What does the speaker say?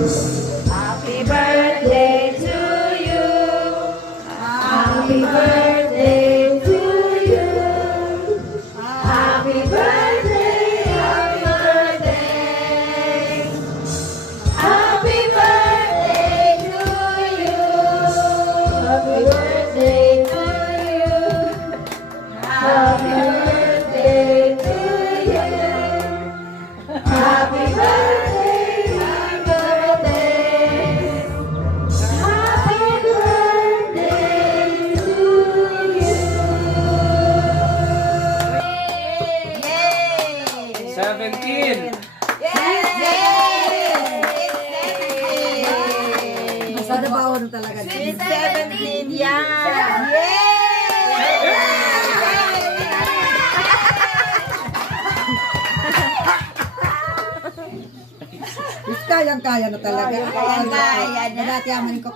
Happy birthday to you. Happy birthday to you. Happy birthday, happy birthday. Happy birthday to you. Happy birthday to you. Happy birthday to you. Happy birthday, happy birthday. Happy birthday to you. Yay! 17. Sana baon talaga. Sweet 17 yan! Kayang-kaya na talaga. Kayang-kaya na. Dati aman ko.